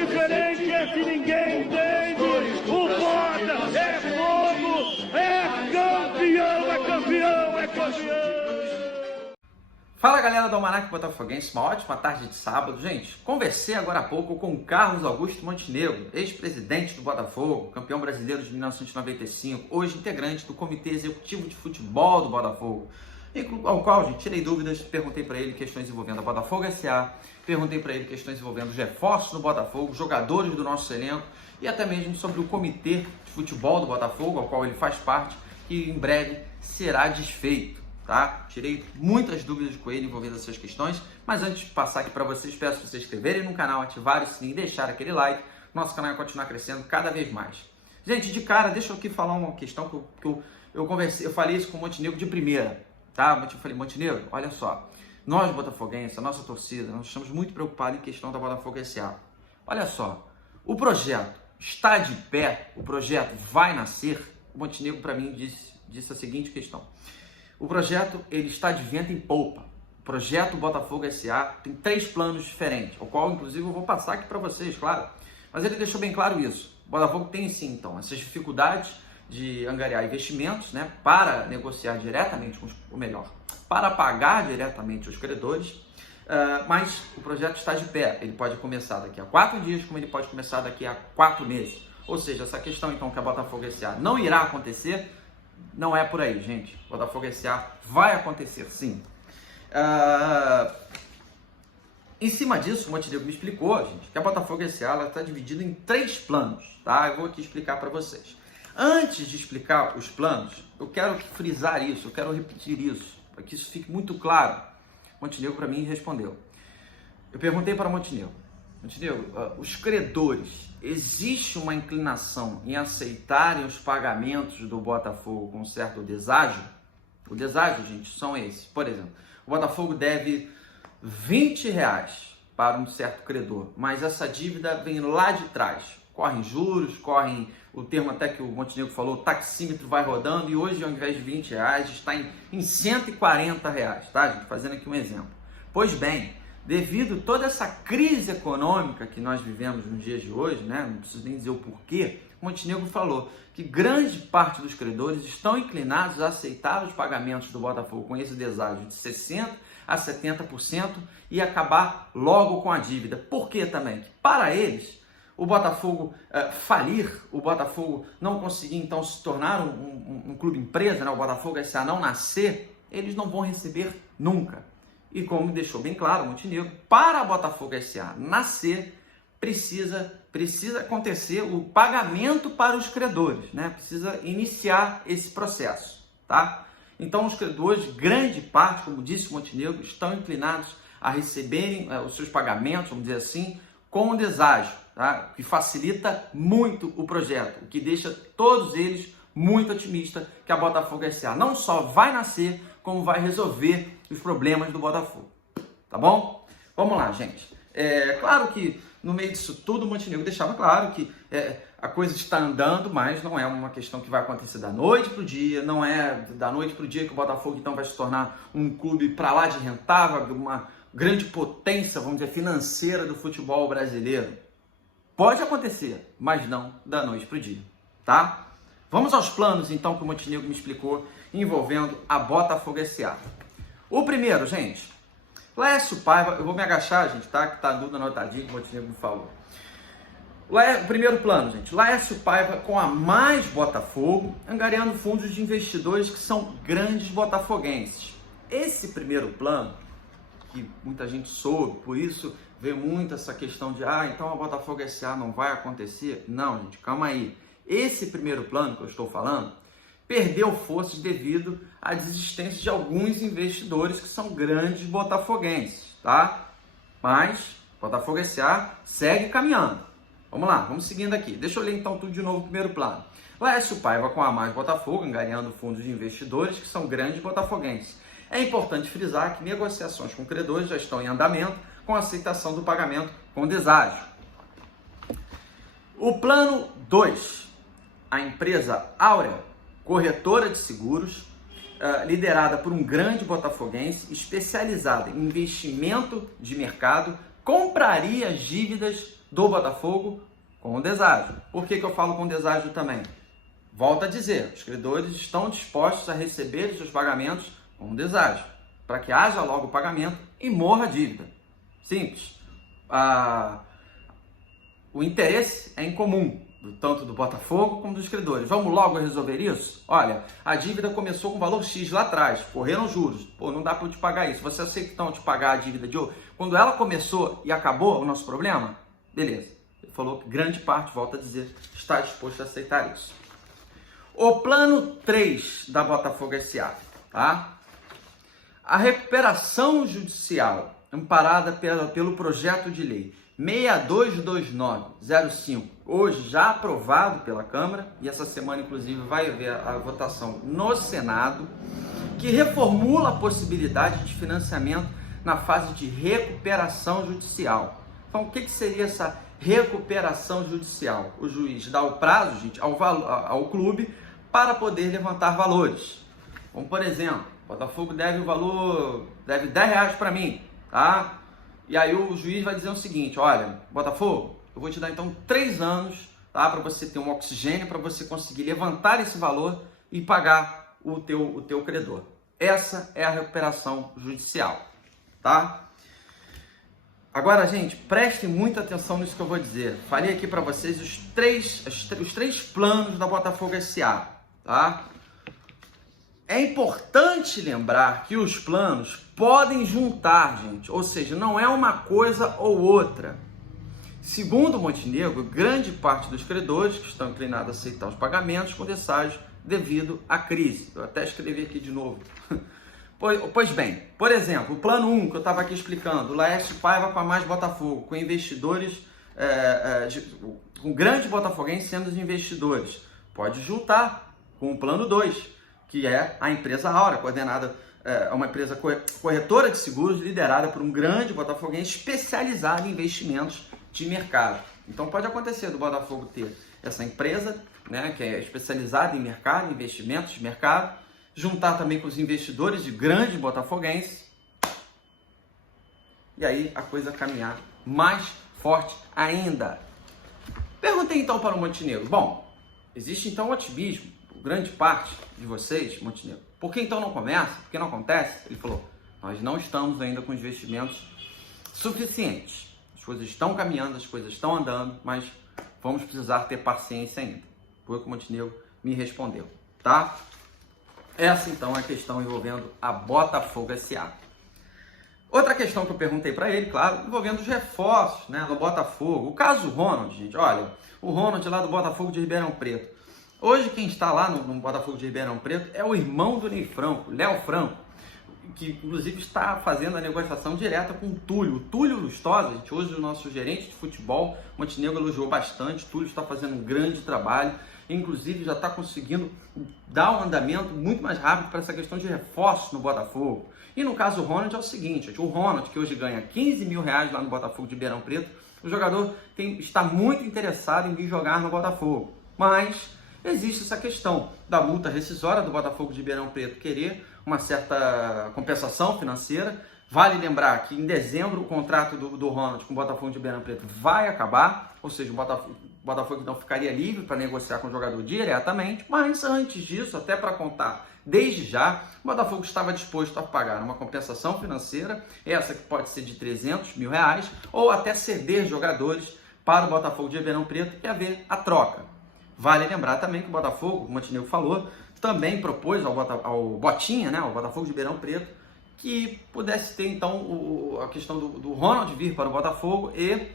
diferente, esse ninguém entende. O Bota é fogo, é campeão, é campeão, é campeão. Fala galera do Almanac Botafoguense, uma ótima tarde de sábado. Gente, conversei agora há pouco com o Carlos Augusto Montenegro, ex-presidente do Botafogo, campeão brasileiro de 1995, hoje integrante do Comitê Executivo de Futebol do Botafogo, ao qual, gente, tirei dúvidas, perguntei para ele questões envolvendo a Botafogo SA, perguntei para ele questões envolvendo os reforços no Botafogo, jogadores do nosso elenco e até mesmo sobre o Comitê de Futebol do Botafogo, ao qual ele faz parte, que em breve será desfeito. Tá? Tirei muitas dúvidas com ele envolvendo essas questões, mas antes de passar aqui para vocês, peço vocês se inscreverem no canal, ativarem o sininho e deixar aquele like. Nosso canal vai continuar crescendo cada vez mais. Gente, de cara, deixa eu aqui falar uma questão que eu falei isso com o Montenegro de primeira, tá? Eu falei, Montenegro, olha só, nós botafoguenses, a nossa torcida, nós estamos muito preocupados em questão da Botafogo SA. Olha só, o projeto está de pé, o projeto vai nascer. O Montenegro para mim disse a seguinte questão: o projeto ele está de vento em polpa. O projeto Botafogo SA tem 3 planos diferentes, o qual inclusive eu vou passar aqui para vocês, claro. Mas ele deixou bem claro isso. O Botafogo tem sim, então, essas dificuldades de angariar investimentos, né, para negociar diretamente para pagar diretamente os credores, mas o projeto está de pé. Ele pode começar daqui a 4 dias, como ele pode começar daqui a 4 meses. Ou seja, essa questão então que a Botafogo SA não irá acontecer, não é por aí, gente. Botafogo SA vai acontecer, sim. Em cima disso, o Montenegro me explicou, gente, que a Botafogo SA está dividida em 3 planos, tá? Eu vou aqui explicar para vocês. Antes de explicar os planos, eu quero frisar isso, eu quero repetir isso, para que isso fique muito claro. O Montenegro, para mim, respondeu. Eu perguntei para o Montenegro, os credores, existe uma inclinação em aceitarem os pagamentos do Botafogo com certo deságio? O deságio, gente, são esses. Por exemplo, o Botafogo deve R$20 para um certo credor, mas essa dívida vem lá de trás. Correm juros, o termo até que o Montenegro falou, o taxímetro vai rodando e hoje, ao invés de R$20, está em R$140, tá, gente? Fazendo aqui um exemplo. Pois bem, devido a toda essa crise econômica que nós vivemos nos dias de hoje, né, não preciso nem dizer o porquê, o Montenegro falou que grande parte dos credores estão inclinados a aceitar os pagamentos do Botafogo com esse deságio de 60% a 70% e acabar logo com a dívida. Por quê também? Para eles, o Botafogo falir, o Botafogo não conseguir então se tornar um clube empresa, né, o Botafogo SA não nascer, eles não vão receber nunca. E como deixou bem claro o Montenegro, para a Botafogo SA nascer, precisa acontecer o pagamento para os credores, né? Precisa iniciar esse processo, tá? Então os credores, grande parte, como disse o Montenegro, estão inclinados a receberem os seus pagamentos, vamos dizer assim, com deságio, tá? Que facilita muito o projeto, o que deixa todos eles muito otimistas que a Botafogo SA não só vai nascer, como vai resolver os problemas do Botafogo, tá bom? Vamos lá, gente. Claro que no meio disso tudo o Montenegro deixava claro que a coisa está andando, mas não é uma questão que vai acontecer da noite para o dia, não é da noite para o dia que o Botafogo então vai se tornar um clube para lá de rentável, uma grande potência, vamos dizer, financeira do futebol brasileiro. Pode acontecer, mas não da noite para o dia, tá? Vamos aos planos então que o Montenegro me explicou envolvendo a Botafogo SA. O primeiro, gente, Laércio Paiva, eu vou me agachar, gente, tá? Que tá tudo anotadinho que o Montenegro me falou. O primeiro plano, gente, Laércio Paiva com a Mais Botafogo, angariando fundos de investidores que são grandes botafoguenses. Esse primeiro plano, que muita gente soube, por isso veio muito essa questão de, então a Botafogo SA não vai acontecer. Não, gente, calma aí. Esse primeiro plano que eu estou falando, perdeu forças devido à desistência de alguns investidores que são grandes botafoguenses, tá? Mas Botafogo SA segue caminhando. Vamos lá, vamos seguindo aqui. Deixa eu ler então tudo de novo o primeiro plano. Laércio Paiva com a Mais Botafogo, angariando fundos de investidores que são grandes botafoguenses. É importante frisar que negociações com credores já estão em andamento com a aceitação do pagamento com deságio. O plano 2. A empresa Áurea, corretora de seguros, liderada por um grande botafoguense especializada em investimento de mercado, compraria as dívidas do Botafogo com deságio. Por que eu falo com deságio também? Volto a dizer, os credores estão dispostos a receber os seus pagamentos com deságio, para que haja logo o pagamento e morra a dívida. Simples. O interesse é em comum, tanto do Botafogo como dos credores. Vamos logo resolver isso? Olha, a dívida começou com valor X lá atrás, correram juros. Pô, não dá para eu te pagar isso. Você aceita então te pagar a dívida de hoje? Quando ela começou e acabou o nosso problema, beleza. Ele falou que grande parte, volta a dizer, está disposto a aceitar isso. O plano 3 da Botafogo SA, tá? A recuperação judicial amparada pelo projeto de lei 622905, hoje já aprovado pela Câmara, e essa semana inclusive vai haver a votação no Senado, que reformula a possibilidade de financiamento na fase de recuperação judicial. Então, o que seria essa recuperação judicial? O juiz dá o prazo, gente, ao clube para poder levantar valores. Como, por exemplo, o Botafogo deve R$10 para mim, tá? E aí o juiz vai dizer o seguinte: olha, Botafogo, eu vou te dar então 3 anos, tá? Para você ter um oxigênio, para você conseguir levantar esse valor e pagar o teu credor. Essa é a recuperação judicial, tá? Agora, gente, prestem muita atenção nisso que eu vou dizer. Falei aqui para vocês os três planos da Botafogo SA, tá? É importante lembrar que os planos podem juntar, gente, ou seja, não é uma coisa ou outra. Segundo Montenegro, grande parte dos credores que estão inclinados a aceitar os pagamentos com deságio devido à crise. Eu até escrevi aqui de novo. Pois bem, por exemplo, o plano 1 que eu estava aqui explicando, o Laércio Paiva com a Mais Botafogo, com investidores, com grande botafoguense sendo os investidores, pode juntar com o plano 2, que é a empresa Aura, coordenada, uma empresa corretora de seguros liderada por um grande botafoguense especializado em investimentos de mercado. Então pode acontecer do Botafogo ter essa empresa, né, que é especializada em mercado, investimentos de mercado, juntar também com os investidores de grande botafoguense, e aí a coisa caminhar mais forte ainda. Perguntei então para o Montenegro: bom, existe então um otimismo, grande parte de vocês, Montenegro, por que então não começa? Por que não acontece? Ele falou: nós não estamos ainda com investimentos suficientes. As coisas estão caminhando, as coisas estão andando, mas vamos precisar ter paciência ainda. Foi o que o Montenegro me respondeu, tá? Essa então é a questão envolvendo a Botafogo SA. Outra questão que eu perguntei para ele, claro, envolvendo os reforços, né, no Botafogo. O caso Ronald, gente, olha, o Ronald lá do Botafogo de Ribeirão Preto. Hoje quem está lá no Botafogo de Ribeirão Preto é o irmão do Ney Franco, Léo Franco, que inclusive está fazendo a negociação direta com o Túlio. O Túlio Lustosa, gente, hoje o nosso gerente de futebol, Montenegro elogiou bastante. O Túlio está fazendo um grande trabalho, inclusive já está conseguindo dar um andamento muito mais rápido para essa questão de reforços no Botafogo. E no caso do Ronald é o seguinte, gente, o Ronald, que hoje ganha R$15 mil lá no Botafogo de Ribeirão Preto, o jogador está muito interessado em vir jogar no Botafogo, mas existe essa questão da multa rescisória do Botafogo de Ribeirão Preto querer uma certa compensação financeira. Vale lembrar que em dezembro o contrato do Ronald com o Botafogo de Ribeirão Preto vai acabar, ou seja, o Botafogo então ficaria livre para negociar com o jogador diretamente, mas antes disso, até para contar desde já, o Botafogo estava disposto a pagar uma compensação financeira, essa que pode ser de R$300 mil, ou até ceder jogadores para o Botafogo de Ribeirão Preto e haver a troca. Vale lembrar também que o Botafogo, como o Montenegro falou, também propôs ao Botinha, né, o Botafogo de Ribeirão Preto, que pudesse ter então a questão do Ronald vir para o Botafogo e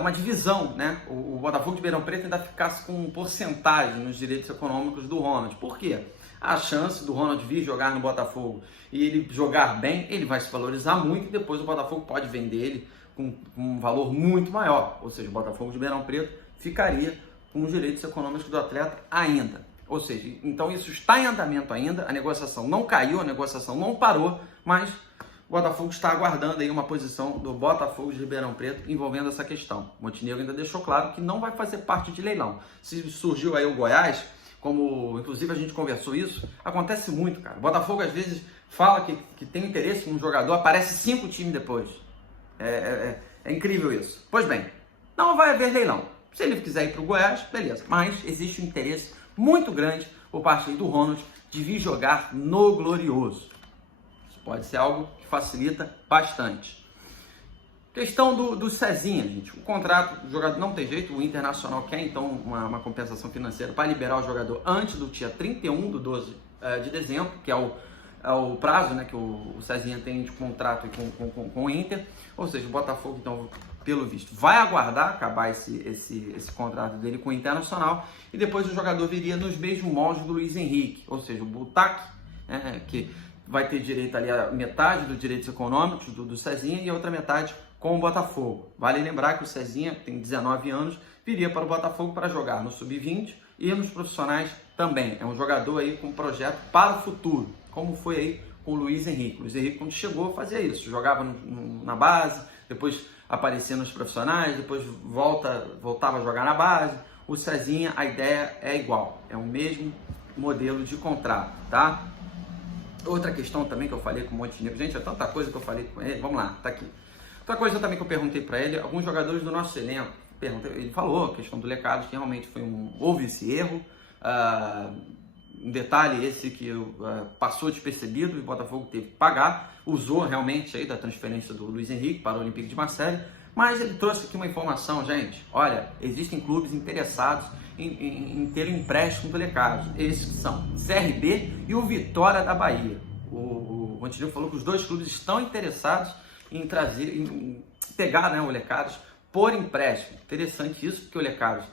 uma divisão, né? O Botafogo de Ribeirão Preto ainda ficasse com porcentagem nos direitos econômicos do Ronald. Por quê? A chance do Ronald vir jogar no Botafogo e ele jogar bem, ele vai se valorizar muito e depois o Botafogo pode vender ele com um valor muito maior. Ou seja, o Botafogo de Ribeirão Preto ficaria com os direitos econômicos do atleta ainda. Ou seja, então isso está em andamento ainda, a negociação não caiu, a negociação não parou, mas o Botafogo está aguardando aí uma posição do Botafogo de Ribeirão Preto envolvendo essa questão. O Montenegro ainda deixou claro que não vai fazer parte de leilão. Se surgiu aí o Goiás, como inclusive a gente conversou isso, acontece muito, cara. O Botafogo às vezes fala que tem interesse num jogador, aparece 5 times depois. É incrível isso. Pois bem, não vai haver leilão. Se ele quiser ir para o Goiás, beleza. Mas existe um interesse muito grande por parte do Ronald de vir jogar no Glorioso. Isso pode ser algo que facilita bastante. Questão do Cezinha, gente. O contrato do jogador não tem jeito. O Internacional quer, então, uma compensação financeira para liberar o jogador antes do dia 31 de 12 de dezembro, que é o prazo, né, que o Cezinha tem de contrato com o Inter. Ou seja, o Botafogo, então, pelo visto, vai aguardar acabar esse contrato dele com o Internacional e depois o jogador viria nos mesmos moldes do Luiz Henrique, ou seja, o Butac, que vai ter direito ali a metade dos direitos econômicos do Cezinha e a outra metade com o Botafogo. Vale lembrar que o Cezinha, que tem 19 anos, viria para o Botafogo para jogar no Sub-20 e nos profissionais também. É um jogador aí com projeto para o futuro, como foi aí com o Luiz Henrique. O Luiz Henrique, quando chegou, fazia isso, jogava na base, depois aparecia nos profissionais, depois voltava a jogar na base. O Cezinha, a ideia é igual, é o mesmo modelo de contrato, tá? Outra questão também que eu falei com o Montenegro, gente, é tanta coisa que eu falei com ele, vamos lá, tá aqui. Outra coisa também que eu perguntei para ele, alguns jogadores do nosso elenco, ele falou a questão do Lecado, que realmente houve esse erro, um detalhe esse que passou despercebido e o Botafogo teve que pagar, usou realmente aí da transferência do Luiz Henrique para o Olympique de Marseille, mas ele trouxe aqui uma informação, gente, olha, existem clubes interessados em ter um empréstimo do Lecado, esses que são CRB e o Vitória da Bahia. O Montenegro falou que os dois clubes estão interessados em pegar, né, o Lecado por empréstimo. Interessante isso, porque o Lecado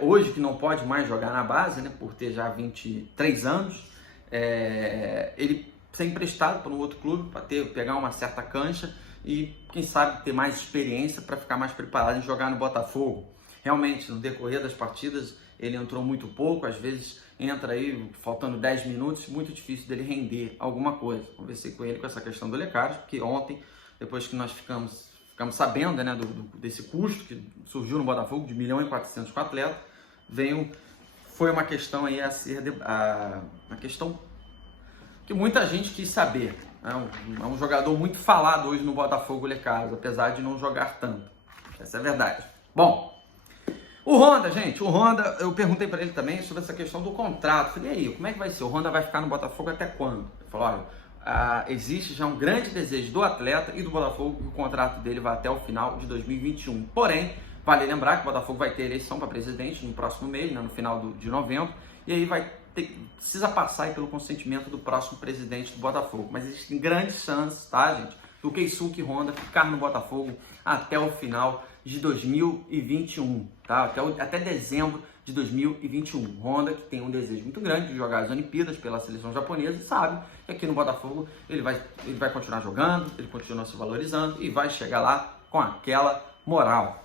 hoje que não pode mais jogar na base, né, por ter já 23 anos, ele ser emprestado para um outro clube, para pegar uma certa cancha e, quem sabe, ter mais experiência para ficar mais preparado em jogar no Botafogo. Realmente, no decorrer das partidas, ele entrou muito pouco, às vezes entra aí faltando 10 minutos, muito difícil dele render alguma coisa. Conversei com ele com essa questão do Lecado, que ontem, depois que nós ficamos sabendo, né, desse custo que surgiu no Botafogo de 1.4 milhões com o atleta, foi uma questão aí uma questão que muita gente quis saber. É um jogador muito falado hoje no Botafogo, Lecado, apesar de não jogar tanto. Essa é a verdade. Bom, o Honda, gente, eu perguntei para ele também sobre essa questão do contrato. Falei, e aí, como é que vai ser? O Honda vai ficar no Botafogo até quando? Ele falou, olha, existe já um grande desejo do atleta e do Botafogo que o contrato dele vai até o final de 2021. Porém, vale lembrar que o Botafogo vai ter eleição para presidente no próximo mês, né, no final de novembro, e aí precisa passar aí pelo consentimento do próximo presidente do Botafogo. Mas existem grandes chances, tá, gente, do Keisuke Honda ficar no Botafogo até o final de 2021, tá? Até dezembro de 2021. Honda, que tem um desejo muito grande de jogar as Olimpíadas pela seleção japonesa, e sabe que aqui no Botafogo ele vai continuar jogando, ele continua se valorizando e vai chegar lá com aquela moral.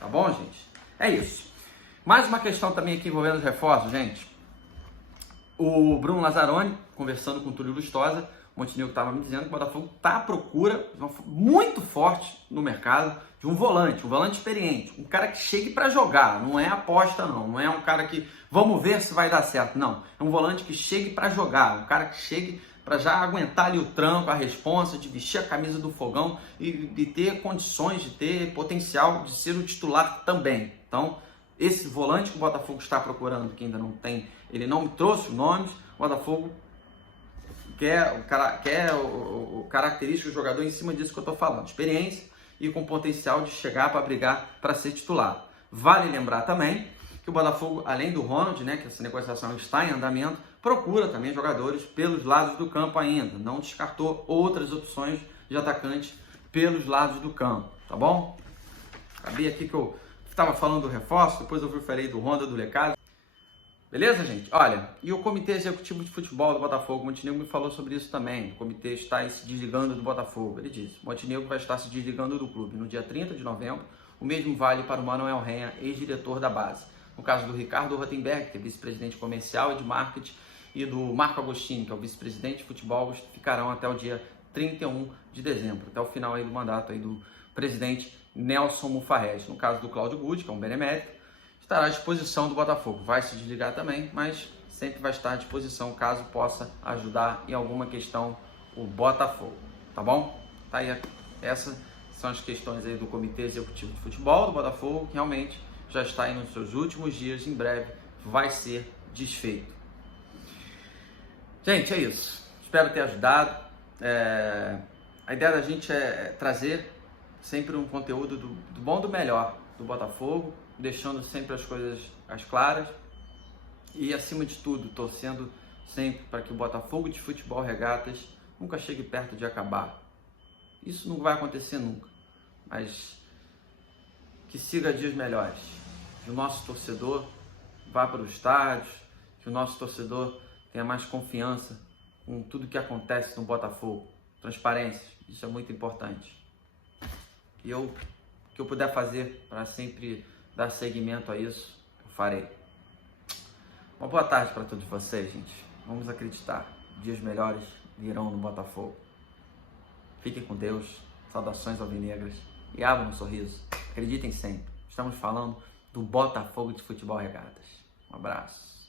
Tá bom, gente? É isso. Mais uma questão também aqui envolvendo os reforços, gente. O Bruno Lazzaroni, conversando com o Túlio Lustosa, o Montenegro estava me dizendo que o Botafogo está à procura muito forte no mercado de um volante experiente, um cara que chegue para jogar, não é aposta não é um cara que vamos ver se vai dar certo, não, é um volante que chegue para jogar, um cara que chegue para já aguentar ali o tranco, a responsa, de vestir a camisa do fogão e de ter condições, de ter potencial de ser o titular também. Então, esse volante que o Botafogo está procurando, que ainda não tem, ele não me trouxe os nomes, o Botafogo quer o característico do jogador em cima disso que eu estou falando, experiência e com potencial de chegar para brigar para ser titular. Vale lembrar também que o Botafogo, além do Ronald, né, que essa negociação está em andamento, procura também jogadores pelos lados do campo ainda, não descartou outras opções de atacante pelos lados do campo, tá bom? Sabia aqui que eu estava falando do reforço, depois eu falei do Honda, do Lecado. Beleza, gente? Olha, e o Comitê Executivo de Futebol do Botafogo, o Montenegro me falou sobre isso também. O comitê está se desligando do Botafogo. Ele disse, o Montenegro vai estar se desligando do clube no dia 30 de novembro. O mesmo vale para o Manuel Renha, ex-diretor da base. No caso do Ricardo Rotenberg, que é vice-presidente comercial e de marketing, e do Marco Agostini, que é o vice-presidente de futebol, ficarão até o dia 31 de dezembro, até o final aí do mandato aí do presidente Nelson Mufarrez. No caso do Cláudio Gude, que é um benemérito, estará à disposição do Botafogo. Vai se desligar também, mas sempre vai estar à disposição caso possa ajudar em alguma questão o Botafogo. Tá bom? Tá aí essa são as questões aí do Comitê Executivo de Futebol do Botafogo, que realmente já está aí nos seus últimos dias, em breve vai ser desfeito. Gente, é isso. Espero ter ajudado. A ideia da gente é trazer sempre um conteúdo do bom e do melhor do Botafogo, deixando sempre as coisas as claras e, acima de tudo, torcendo sempre para que o Botafogo de Futebol Regatas nunca chegue perto de acabar. Isso não vai acontecer nunca, mas que siga dias melhores, que o nosso torcedor vá para os estádios, que o nosso torcedor tenha mais confiança com tudo que acontece no Botafogo. Transparência, isso é muito importante. E o que eu puder fazer para sempre dar seguimento a isso, eu farei. Uma boa tarde para todos vocês, gente. Vamos acreditar, dias melhores virão no Botafogo. Fiquem com Deus, saudações alvinegras e abram um sorriso. Acreditem sempre, estamos falando do Botafogo de Futebol Regatas. Um abraço.